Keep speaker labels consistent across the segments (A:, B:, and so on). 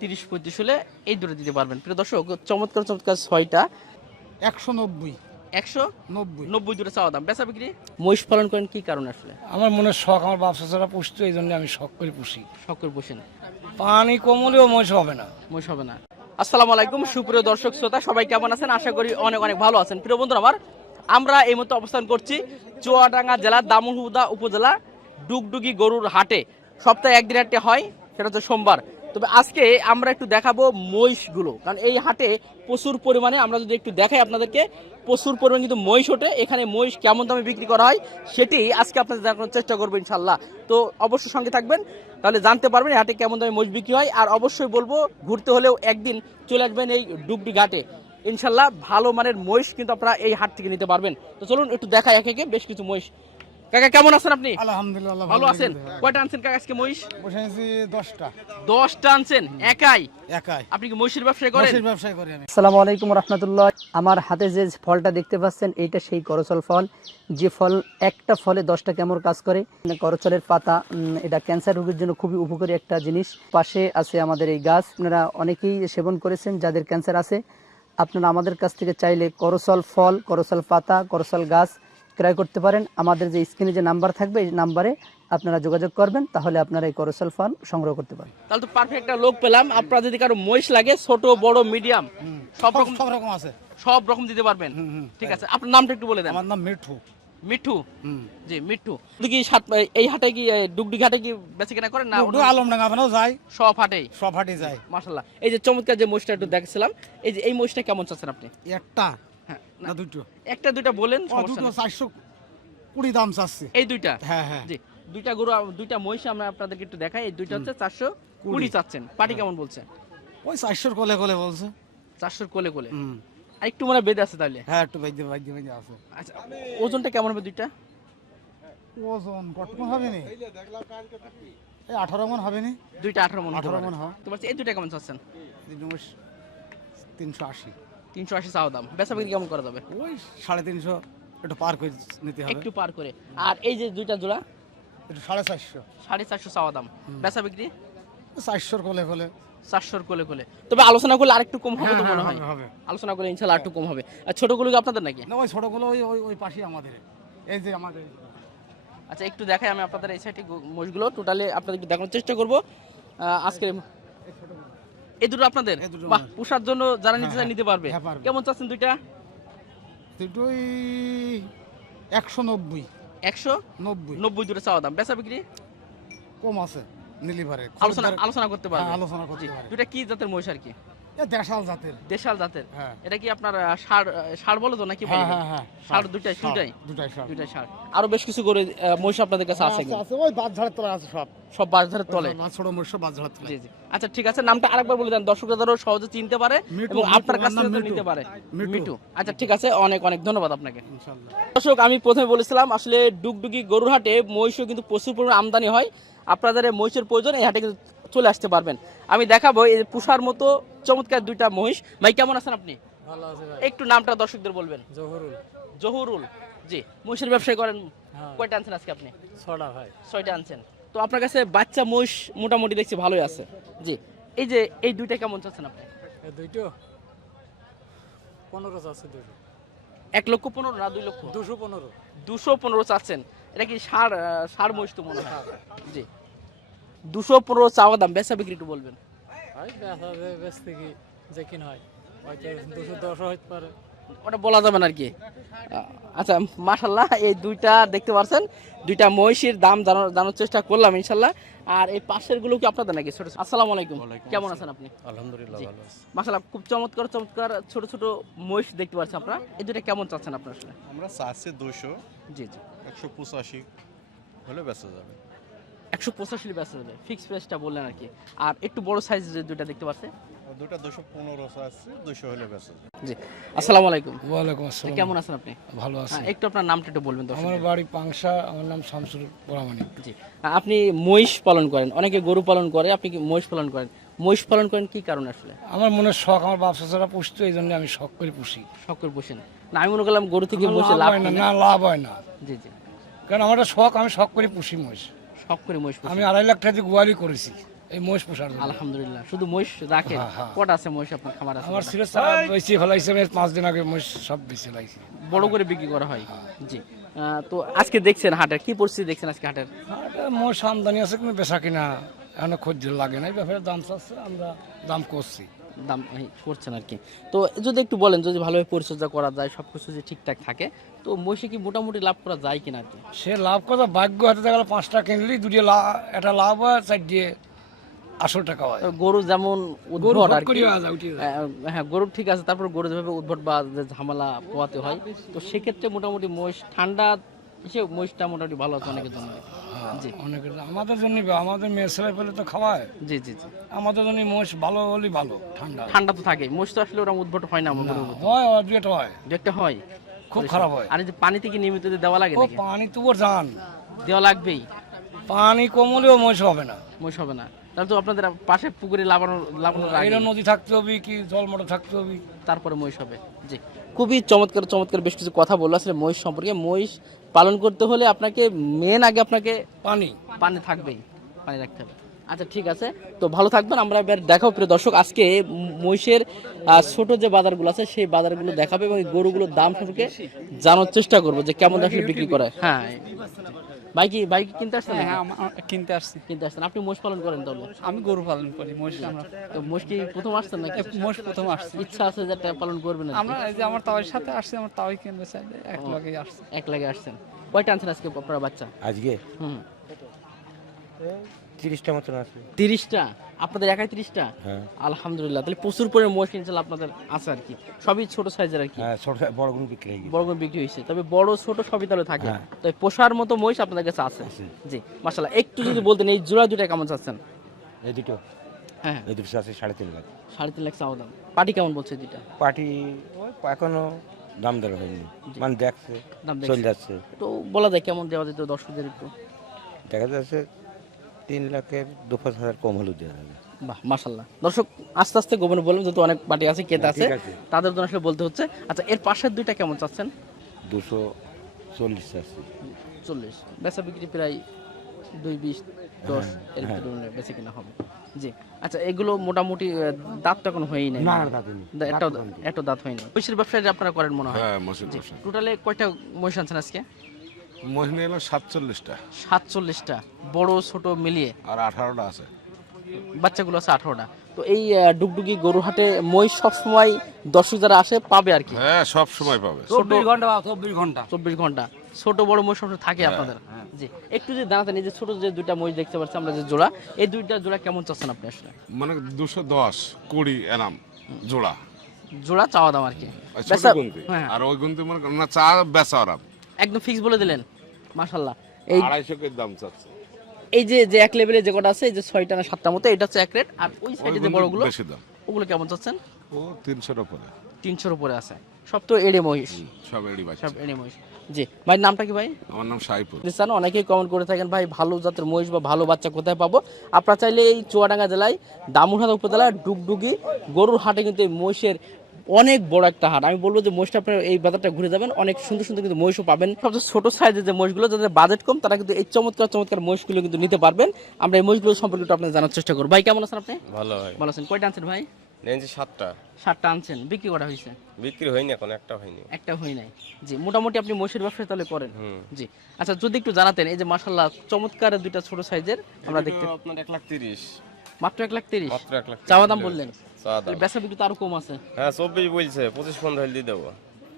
A: তিরিশ পঁয়ত্রিশ হলে এই দুটো দিতে পারবেন। প্রিয় দর্শক চমৎকার চমৎকার ছয়টা।
B: একশো নব্বই।
A: একশো
B: নব্বই।
A: নব্বই দুটো চাওয়া দাম। বেচা বিক্রি? মহিষ পালন করেন কি কারণে আসলে?
B: আমার মনে শখ আমার বাপ চাচারা পুষতো এই জন্য আমি শখ করে পুষি।
A: শখের বসেন
B: পানি কমলেও মহিষ হবে না।
A: মহিষ হবে না। আসসালামু আলাইকুম সুপ্রিয় দর্শক শ্রোতা সবাই কেমন আছেন? আশা করি অনেক অনেক ভালো আছেন। প্রিয় বন্ধুরা আমার আমরা এই মতো অবস্থান করছি চুয়াডাঙ্গা জেলার দামুহুদা উপজেলা ডুগডুগি গরুর হাটে। সপ্তাহে একদিন হাটে হয় সেটা হচ্ছে সোমবার। তবে আজকে আমরা একটু দেখাবো মহিষগুলো। কারণ এই হাটে প্রচুর পরিমাণে আমরা যদি একটু দেখাই আপনাদেরকে, প্রচুর পরিমাণে কিন্তু মহিষ ওঠে। এখানে মহিষ কেমন দামে বিক্রি করা হয় সেটি আজকে আপনাদের দেখানোর চেষ্টা করব ইনশাল্লাহ তো অবশ্যই সঙ্গে থাকবেন, তাহলে জানতে পারবেন হাটে কেমন দামে মহিষ বিক্রি হয়। আর অবশ্যই বলব, ঘুরতে হলেও একদিন চলে আসবেন এই ডুগডি ঘাটে। ইনশাল্লাহ ভালো মানের মহিষ কিন্তু আপনারা এই হাট থেকে নিতে পারবেন। তো চলুন একটু একে একে, বেশ কিছু মহিষ। কাকা কেমন আছেন আপনি?
B: আলহামদুলিল্লাহ
A: ভালো আছেন? কয়টা আনছেন কাকা আজকে মহিষ?
B: বসে আছি দশটা।
A: দশটা আনছেন? একাই?
B: একাই।
A: আপনি কি মহিষের ব্যবসা করেন?
B: মহিষের ব্যবসায় করি আমি।
C: আসসালামু আলাইকুম রহমতুল্লাহ। আমার হাতে যে ফলটা দেখতে পাচ্ছেন এইটা সেই করচল ফল। যে ফল একটা ফলে দশটা কেমন কাজ করে। মানে করচলের পাতা এটা ক্যান্সার রোগের জন্য খুবই উপকারী একটা জিনিস। পাশে আছে আমাদের এই গাছ। আপনারা অনেকেই সেবন করেছেন যাদের ক্যান্সার আছে। আপনারা আমাদের কাছ থেকে চাইলে করচল ফল করচল পাতা করচল গাছ ক্রয় করতে পারেন। আমাদের যে স্ক্রিনে যে নাম্বার থাকবে এই নাম্বারে আপনারা যোগাযোগ করবেন তাহলে আপনারা এই করচল ফল সংগ্রহ করতে পারেন
A: তাহলে তো পারফেক্ট একটা লোক পেলাম। আপনার যদি কারও মহিষ লাগে ছোট বড় মিডিয়াম সব রকম
B: সব রকম আছে।
A: সব রকম দিতে পারবেন। ঠিক আছে। আপনার নামটা একটু বলে দেন।
B: আমার নাম মিঠু।
A: মিঠু? জি মিঠু। আপনি কি সাত এই হাটে কি ডুগডুগি ঘাটে কি বেঁচে কেনা করেন না
B: ওটা আলমডাঙ্গা আপনাও যাই।
A: সব হাটে
B: সব হাটে যাই।
A: মাশাল্লাহ এই যে চমৎকার যে মহিষটা একটু দেখছিলাম এই যে এই মহিষটা কেমন চাচ্ছেন আপনি?
B: একটা। না দুটো।
A: একটা দুইটা বলেন
B: দুটো চারশো কুড়ি দাম চাচ্ছি।
A: এই দুইটা?
B: হ্যাঁ হ্যাঁ।
A: জি দুইটা গরু দুইটা মহিষ আমরা আপনাদেরকে একটু দেখাই। এই দুইটা হচ্ছে চারশো কুড়ি চাচ্ছেন। পাটি কেমন বলছে?
B: ওই চারশোর কোলে কোলে বলছে।
A: চারশোর কোলে কোলে?
B: হুম।
A: আর একটু মানে বেঁধে আছে তাহলে।
B: হ্যাঁ একটু বাইদ্য বাইদ্য বাইদ্য আছে।
A: আচ্ছা ওজনটা কেমন হবে দুইটা?
B: ওজন কতক্ষণ হবে নি? এই আঠারো মন হবে নি।
A: দুইটা আঠারো মন
B: আঠারো মন হয়
A: তোমার এই দুইটা কেমন চাচ্ছেন?
B: তিনশো আশি।
A: তিনশো আশি চাওয়া দাম। বেচা বিক্রি কেমন করা যাবে?
B: ওই সাড়ে তিনশো একটু পার করে নিতে হবে।
A: একটু পার করে। আর এই যে দুইটা জোড়া?
B: একটু সাড়ে চারশো।
A: সাড়ে চারশো চাওয়া দাম। বেচা বিক্রি?
B: চারশোর কোলে কোলে।
A: চারশোর কোলে কোলে। তবে আলোচনা করলে আরেকটু কম হবে তো
B: হ্যাঁ,
A: মনে হয়
B: হবে।
A: আলোচনা করলে ইনশাল্লাহ আরেকটু কম হবে। আর ছোটগুলো কি আপনাদের নাকি?
B: না ওই ছোটগুলো ওই ওই ওই পাশেই আমাদের। এই যে আমাদের।
A: আচ্ছা একটু দেখাই আমি আপনাদের এই সাইডে মোষগুলো টোটালি আপনাদের একটু দেখানোর চেষ্টা করব। আহ, আজকে এই দুটো আপনাদের? বাহ। পোষার জন্য যারা নিতে চায়
B: হ্যাঁ,
A: নিতে পারবে।
B: হ্যাঁ,
A: কেমন চাচ্ছেন দুইটা?
B: দুটোই একশো নব্বই।
A: একশো
B: নব্বই।
A: নব্বই দুটো চাওয়া দাম। বেচা বিক্রি?
B: কম আছে নিলিভারে
A: আলোচনা আলোচনা করতে পারবে।
B: হ্যাঁ, আলোচনা করতে
A: জি।
B: পারে।
A: দুটা কি জাতের মহিষ আর কি?
B: দেশাল জাতের।
A: দেশাল জাতের?
B: হ্যাঁ।
A: এটা কি আপনার আহ, ষাঁড় আহ, ষাঁড় বলো তো নাকি
B: হ্যাঁ
A: বলে
B: হ্যাঁ হ্যাঁ
A: দুইটাই
B: ষাঁড়,
A: দুইটাই?
B: দুটাই ষাঁড়।
A: দুইটাই ষাঁড় আরও বেশ কিছু করে মহিষ আপনাদের কাছে আছে
B: আছে ওই ঝাড়ের আছে সব।
A: সব তলে
B: ছোট ঝাড়ের তলা
A: জি জি। আচ্ছা ঠিক আছে নামটা আরেকবার বলে দেন। দর্শকরা যেন সহজে চিনতে পারে এবং আপনার কাছ থেকে। নিতে পারে।
B: মিঠু।
A: আচ্ছা ঠিক আছে অনেক অনেক ধন্যবাদ আপনাকে।
B: ইনশাআল্লাহ
A: দর্শক আমি প্রথমে বলেছিলাম আসলে ডুগডুগি গরুর হাটে মহিষও কিন্তু প্রচুর পরিমাণে আমদানি হয়। আপনাদের মহিষের প্রয়োজন এই হাটে কিন্তু চলে আসতে পারবেন। আমি দেখাবো এই পুষার মতো চমৎকার দুইটা মহিষ। ভাই কেমন আছেন আপনি?
B: ভালো আছে ভাই।
A: একটু নামটা দর্শকদের বলবেন।
B: জহরুল।
A: জহুরুল জি। মহিষের ব্যবসায় করেন
B: হ্যাঁ।
A: কয়টা আনছেন আজকে আপনি?
B: ছড়া ভাই।
A: ছয়টা আনছেন। তো আপনার কাছে বাচ্চা মহিষ মোটামুটি দেখছি ভালোই আছে। জি। এই যে এই দুইটা কেমন চাচ্ছেন আপনি?
B: দুইটো? পনেরো আছে দুশো
A: এক লক্ষ পনেরো না দুই লক্ষ?
B: দুশো পনেরো।
A: দুশো পনেরো চাচ্ছেন। এটা কি সার সার মহিষ তো মনে হয়? জি। দুশো পনেরো চাওয়া দাম বেচা বিক্রি একটু বলবেন।
B: ভাই বেচা যে কিনা হয়। হয়তো দুশো দশ হইতে পারে।
A: ওটা বলা যাবে না আর কি। আচ্ছা মাশাল্লাহ এই দুইটা দেখতে পাচ্ছেন দুইটা মহিষের দাম জানার জানার চেষ্টা করলাম ইনশাল্লাহ আর এই পাশেরগুলো কি আপনাদের নাকি ছোট ছোট? আসসালামু আলাইকুম। কেমন আছেন আপনি?
D: আলহামদুলিল্লাহ। ভালো আছি।
A: মাশাল্লাহ খুব চমৎকার চমৎকার ছোট ছোট মহিষ দেখতে পাচ্ছেন আপনারা। এই দুইটা কেমন চাচ্ছেন আপনার আসলে?
D: আমরা চাচ্ছি দুশো
A: জি জি।
D: একশো পঁচাশি হলে বেঁচে যাবে।
A: একশো পঁচাশি বেচা যাবে ফিক্স প্রাইসটা বললেন আর কি। আর একটু বড় সাইজ যে দুইটা দেখতে পাচ্ছেন
D: দুটা দুশো পনেরো চাচ্ছি দুশো হলে বেঁচে
A: জি। আসসালামু আলাইকুম।
B: ওয়ালাইকুম আসসালাম।
A: কেমন আছেন আপনি?
B: ভালো আছি।
A: হ্যাঁ, একটু আপনার নামটা একটু বলবেন
B: আমার বাড়ি পাংশা আমার নাম শামসুর পোড়ামানি
A: জি। আপনি মহিষ পালন করেন অনেকে গরু পালন করে আপনি কি মহিষ পালন করেন? মহিষ পালন করেন কি কারণে আসলে?
B: আমার মনে শখ আমার বাপ চাচারা পুষতো এই জন্য আমি শখ করে পুষি।
A: শখ করে পুষি না আমি মনে করলাম গরু থেকে
B: লাভ হয় না লাভ হয় না।
A: জি জি।
B: কারণ আমার একটা শখ আমি শখ করে পুষি মহিষ।
A: শখ করে মহিষ
B: আমি
A: আমি
B: আড়াই লাখ টাকা দিয়ে গোয়ালি করেছি
E: এই মহিষ পোষার জন্য।
A: আলহামদুলিল্লাহ শুধু মহিষ রাখেন?
E: হ্যাঁ, হ্যাঁ।
A: কটা আছে মহিষ আপনার খামার আছে?
E: আমার? ছিল বেশি ফেলাইছে আমি পাঁচ দিন আগে মহিষ সব বেশি লাইছি।
A: বড় করে বিক্রি করা হয়? জি। তো আজকে দেখছেন হাটের কি পরিস্থিতি দেখছেন আজকে হাটের?
E: হাটে মহিষ আমদানি আছে কিন্তু বেচা কিনা এখন খোঁজ লাগে না এই ব্যাপারে দাম চাচ্ছে আমরা দাম করছি।
A: দাম করছেন আর কি। তো যদি একটু বলেন যদি ভালোভাবে পরিচর্যা করা যায় সব কিছু যদি ঠিকঠাক থাকে তো মহিষে কি মোটামুটি লাভ করা যায় কিনা আর কি?
E: সে লাভ কথা ভাগ্য হাতে দেখা গেলো পাঁচটা কিনলি দুটি লাভ একটা লাভ হয় চার দিয়ে আটশো টাকা হয়।
A: গরু যেমন উদ্ভট আর কি
E: করে।
A: আহ, হ্যাঁ গরু ঠিক আছে তারপর গরু যেভাবে উদ্ভট বা ঝামেলা পোয়াতে হয় তো সেক্ষেত্রে মোটামুটি মহিষ ঠান্ডা মহিষটা মোটামুটি ভালো আছে অনেকের জন্য। জি।
E: অনেকের আমাদের জন্য আমাদের মেয়ে ছেলে পেলে তো খাওয়ায়।
A: জি জি জি।
E: আমাদের জন্য মহিষ ভালো হলেই ভালো ঠান্ডা।
A: ঠান্ডা তো থাকে মহিষ তো আসলে ওরা উদ্ভট হয় না মতো।
E: হয়। হয়, দু একটা হয়।
A: দু একটা হয়?
E: খুব খারাপ হয়।
A: আর এই যে পানিতে কি নিয়মিত দেওয়া লাগে
E: ও
A: নাকি?
E: পানি তো ওর জান।
A: দেওয়া লাগবেই।
E: পানি কমলেও মহিষ হবে না।
A: মহিষ হবে না। তাহলে তো আপনাদের পাশে পুকুরে আগে।
E: এটা নদী থাকতে হবে কি জল মোটর থাকতে হবে?
A: তারপরে মহিষ হবে। জি। খুবই চমৎকার চমৎকার বেশ কিছু কথা বলল। আসলে মহিষ সম্পর্কে মহিষ পালন করতে হলে আপনাকে মেন আগে আপনাকে
E: পানি।
A: পানি থাকবেই পানি রাখতে হবে। আচ্ছা ঠিক আছে। তো ভালো থাকবেন আমরা এবার দেখাবো প্রিয় দর্শক আজকে মহিষের ছোট যে বাজারগুলো আছে সেই বাজারগুলো দেখাবে এবং গরুগুলোর দাম সম্পর্কে জানার চেষ্টা করব যে কেমন দামে বিক্রি করে হ্যাঁ। ভাই কি ভাই কিনতে আসছেন
F: হ্যাঁ কিনতে আসছি।
A: কিনতে আসছেন। আপনি মোষ পালন করেন তাহলে?
F: আমি গরু পালন করি মোষ আমরা।
A: তো মোষ কি প্রথম আসছেন নাকি?
F: মোষ প্রথম আসছে।
A: ইচ্ছা আছে যে একটা পালন করবেন
F: আমরা এই যে আমার তাওয়ের সাথে আসছে আমার তাওয়াই কিনবে চাই এক লাগে আসছে।
A: এক লাগে আসছেন। কয়টা আনছেন আজকে আপনারা বাচ্চা?
G: আজকে?
A: হুম।
G: তিরিশটা মতন আছে।
A: তিরিশটা? আপনাদের একাই তিরিশটা
G: হ্যাঁ।
A: আলহামদুলিল্লাহ। তাহলে প্রচুর পরিমাণে মোষ কিনছিল আপনাদের আছে আর কি। সবই ছোট সাইজের আর কি।
G: হ্যাঁ ছোট বড়গুলো বিক্রি হয়ে
A: বড় বড় বিক্রি হয়েছে। তবে বড় ছোট সবই তাহলে থাকে।
G: হ্যাঁ।
A: তো পোষার মতো মহিষ আপনাদের কাছে আছে। জি মাশাল্লাহ একটু যদি বলতেন এই জোড়া দুটা কেমন চাচ্ছেন?
G: এই দুটো?
A: হ্যাঁ
G: এই দুটো আছে সাড়ে তিন লাখ।
A: সাড়ে তিন লাখ চাওয়া দাম। পাটি কেমন বলছে দুটা
G: পার্টি এখনও দাম দর হয়নি। মানে দেখছে
A: দাম।
G: চলে যাচ্ছে।
A: তো বলা যায় কেমন দেওয়া যেত দর্শকদের একটু?
G: দেখা যাচ্ছে তিন লাখের দু পাঁচ হাজার কম হলেও দেওয়া যাবে।
A: বাহ মাশাল্লাহ দর্শক আস্তে আস্তে গোপনে বললাম যেহেতু অনেক পার্টি আছে কেতা আছে তাদের জন্য আসলে বলতে হচ্ছে। আচ্ছা এর পাশের দুইটা কেমন চাচ্ছেন?
G: দুশো চল্লিশ আছে
A: চল্লিশ। বেচা বিক্রি প্রায় দুই বিশ দশ এর
G: হ্যাঁ।
A: ভিতরে বেশি কিনা হবে। জি। আচ্ছা এগুলো মোটামুটি আহ, দাঁত তো এখন হয়েই নাই।
G: না
A: একটা একটা দাঁত হয়নি। মহিষের ব্যবসায় আপনারা করেন মনে হয়।
H: হ্যাঁ
A: টোটালে কয়টা মহিষ আনছেন আজকে?
H: মহিলা এলো সাতচল্লিশটা।
A: সাতচল্লিশটা বড় ছোট মিলিয়ে।
H: আর আঠারোটা আছে।
A: বাচ্চাগুলো আছে আঠারোটা। তো এই ডুগডুগি গরুহাটে মহিষ সবসময় দর্শক যারা আসে পাবে আর কি?
H: হ্যাঁ সব সময় পাবে।
E: চব্বিশ ঘণ্টা চব্বিশ ঘণ্টা।
A: চব্বিশ ঘণ্টা। ছোট বড় মহিষ সবসময় থাকে আপনাদের? জি। একটু যদি দাঁড়াতেন এই যে ছোট যে দুইটা মহিষ দেখতে পাচ্ছি আমরা যে জোড়া এই দুইটা জোড়া কেমন চাচ্ছেন আপনি আসলে?
H: মানে দুশো দশ কুড়ি এনাম জোড়া।
A: জোড়া চাওয়া দাম আর কি। হ্যাঁ
H: আর ওই গুনতি মানে না চা বেচা ওরা।
A: একদম ফিক্স বলে দিলেন। মাশাল্লাহ এই
H: আড়াইশো কেজি দাম চাচ্ছে।
A: এই যে যে এক লেভেলে যে কটা আছে এই যে ছয়টা না সাতটা মতো এটা হচ্ছে এক রেট আর ওই সাইডে যে বড়গুলো
H: বেশি দাম।
A: ওগুলো কেমন চাচ্ছেন?
H: ও তিনশোর উপরে।
A: তিনশোর উপরে আছে। সব তো এড়ে মহিষ।
H: সব এড়ি বাচ্চা।
A: সব এড়ে মহিষ। জি ভাই নামটা কি ভাই?
H: আমার নাম
A: জানো অনেকেই কমেন্ট করে থাকেন ভাই ভালো জাতের মহিষ বা ভালো বাচ্চা কোথায় পাবো? আপনারা চাইলে এই চুয়াডাঙ্গা জেলায় দামুরহাট উপজেলার ডুগডুগি গরুর হাটে কিন্তু এই মহিষের অনেক বড় একটা হাট। আমি বলব যে মহিষটা আপনার এই বাজারটা ঘুরে যাবেন। অনেক সুন্দর সুন্দর কিন্তু মহিষও পাবেন। সবচেয়ে ছোট সাইজের যে মহিষগুলো যাদের বাজেট কম তারা কিন্তু এই চমৎকার চমৎকার মহিষগুলো কিন্তু নিতে পারবেন। আমরা এই মহিষগুলো সম্পর্কে একটু আপনার জানার চেষ্টা করব। ভাই কেমন আছেন আপনি?
I: ভালো
A: ভালো আছেন। কয়টা আনছেন ভাই?
I: নিয়েছি সাতটা।
A: সাতটা আনছেন। বিক্রি করা হয়েছে?
I: বিক্রি হয়নি এখন একটা হয়নি।
A: একটা হই নাই জি মোটামুটি আপনি মহিষের ব্যবসা তাহলে করেন। জি। আচ্ছা যদি একটু জানাতেন এই যে মাসাল্লাহ চমৎকার দুইটা ছোট সাইজের আমরা দেখতে
I: আপনার এক লাখ তিরিশ।
A: মাত্র এক লাখ তিরিশ? চাওয়া দাম বললেন। বেচা বিক্রি তো আরও কম আছে।
I: হ্যাঁ চব্বিশ বলছে পঁচিশ পনেরো হলে দিয়ে দেবো।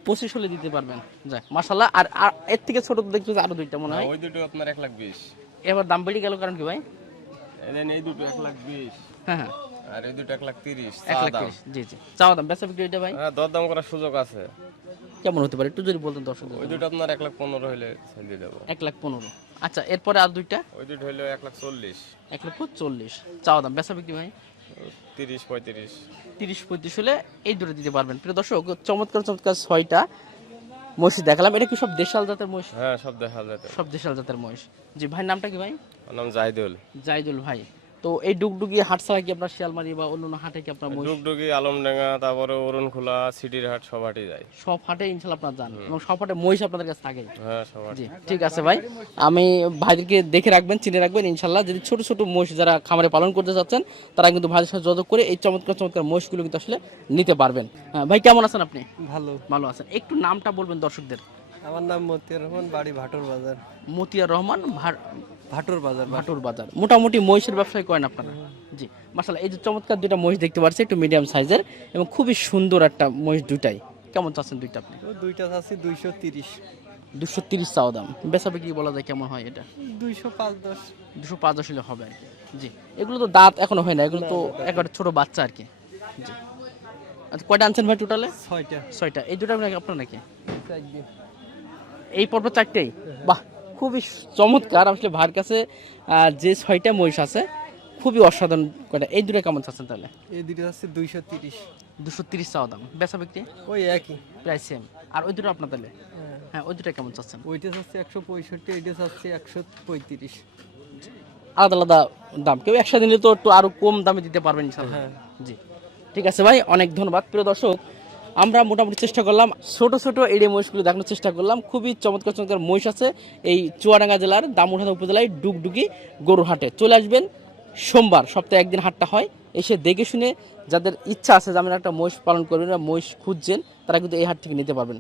A: পঁচিশ হলে দিতে পারবেন। যাক মাসাল্লাহ আর আর এর থেকে ছোট দেখছি আরও দুইটা মনে হয়।
I: ওই দুটো আপনার এক লাখ বিশ।
A: এবার দাম বেড়ে গেল কারণ কি ভাই?
I: এই দুটো এক লাখ বিশ।
A: হ্যাঁ হ্যাঁ।
I: আর এই দুটো এক লাখ তিরিশ
A: এক লাখ
I: দাম
A: তিরিশ জি জি। চাওয়া দাম বেচা বিক্রি এটা ভাই?
I: হ্যাঁ দরদাম করার সুযোগ আছে।
A: কেমন হতে পারে? একটু যদি বলতেন দর্শক
I: ওই দুটো আপনার এক লাখ পনেরো হলে ছেড়ে দেবো।
A: এক লাখ পনেরো। আচ্ছা এরপরে আর দুইটা?
I: ওই দুটো হলে এক লাখ চল্লিশ।
A: এক লক্ষ চল্লিশ। চাওয়া দাম বেচা বিক্রি ভাই?
I: তিরিশ পঁয়ত্রিশ।
A: তিরিশ পঁয়ত্রিশ হলে এই দুটো দিতে পারবেন। প্রিয় দর্শক চমৎকার চমৎকার ছয়টা মহিষ দেখালাম। এটা কি সব দেশাল জাতের মহিষ?
I: হ্যাঁ সব দেশাল জাতের।
A: সব দেশাল জাতের মহিষ। জি ভাই নামটা কি ভাই?
I: নাম জাহিদুল।
A: জাইদুল ভাই। তো এই ডুগডুগি হাট ছাড়া কি আপনার শিয়ালমারি বা অন্য অন্য হাটে কি আপনার
I: ডুগডুগি আলমডাঙ্গা তারপরে অরুণখোলা সিটির হাট সব হাটই যায়
A: সব হাটে ইনশাল্লাহ আপনার যান এবং সব হাটে মহিষ আপনাদের কাছে থাকে
I: হ্যাঁ সব হাট।
A: ঠিক আছে ভাই। আমি ভাইদেরকে দেখে রাখবেন চিনে রাখবেন ইনশাল্লাহ। যদি ছোট ছোট মহিষ যারা খামারে পালন করতে চাচ্ছেন তারা কিন্তু ভাইদের সাথে যোগাযোগ করে এই চমৎকার চমৎকার মহিষগুলো কিন্তু আসলে নিতে পারবেন। হ্যাঁ, ভাই কেমন আছেন আপনি?
E: ভালো।
A: ভালো আছেন। একটু নামটা বলবেন দর্শকদের।
E: আমার নাম মতিয়ার রহমান বাড়ি ভাটুর বাজার।
A: মতিয়ার রহমান
E: ভাটর বাজার
A: ভাটুর। বাজার। মোটামুটি মহিষের ব্যবসায় করেন আপনারা? জি। মাসাল্লাহ এই যে চমৎকার দুইটা মহিষ দেখতে পাচ্ছি একটু মিডিয়াম সাইজের এবং খুবই সুন্দর একটা মহিষ দুইটাই। কেমন চাচ্ছেন দুইটা আপনি?
E: দুইটা আছে দুইশো তিরিশ।
A: দুশো তিরিশ চাও দাম। বেচা বিক্রি বলা যায় কেমন হয় এটা?
E: দুইশো পাঁচ দশ।
A: দুশো পাঁচ দশ হলে হবে আর কি। জি। এগুলো তো দাঁত এখনও হয় না এগুলো তো একেবারে ছোট বাচ্চা আর কি। জি। আচ্ছা কয়টা আনছেন ভাই টোটালে
E: ছয়টা।
A: ছয়টা। এই দুটো নাকি? আপনার নাকি এই পর্ব চারটেই। বাহ খুবই চমৎকার। আসলে ভাইয়ের কাছে যে ছয়টা মহিষ আছে খুবই অসাধারণ কয়টা এই দুটো কেমন চাচ্ছেন তাহলে?
E: এই দুটো আছে দুইশো তিরিশ।
A: দুশো তিরিশ চাওয়া দাম। বেচা বিক্রি?
E: ওই একই।
A: প্রায় সেম আর ওই দুটো আপনার তাহলে? হ্যাঁ। ওই দুটো কেমন চাচ্ছেন?
E: ওইটা হচ্ছে একশো পঁয়ষট্টি এইটা হচ্ছে একশো পঁয়ত্রিশ।
A: আলাদা আলাদা দাম। কেউ একসাথে নিলে তো একটু আরও কম দামে দিতে পারবেন
E: হ্যাঁ।
A: জি। ঠিক আছে ভাই অনেক ধন্যবাদ। প্রিয় দর্শক আমরা মোটামুটি চেষ্টা করলাম, ছোট ছোট এড়ে মহিষগুলো দেখানোর চেষ্টা করলাম। খুবই চমৎকার চমৎকার মহিষ আছে এই চুয়াডাঙ্গা জেলার দামুঠাদা উপজেলায় ডুগডুগি গরুহাটে চলে আসবেন সোমবার, সপ্তাহে একদিন হাটটা হয়। এসে দেখে শুনে যাদের ইচ্ছা আছে যে আমি একটা মহিষ পালন করবেন বা মহিষ খুঁজছেন, তারা কিন্তু এই হাট থেকে নিতে পারবেন।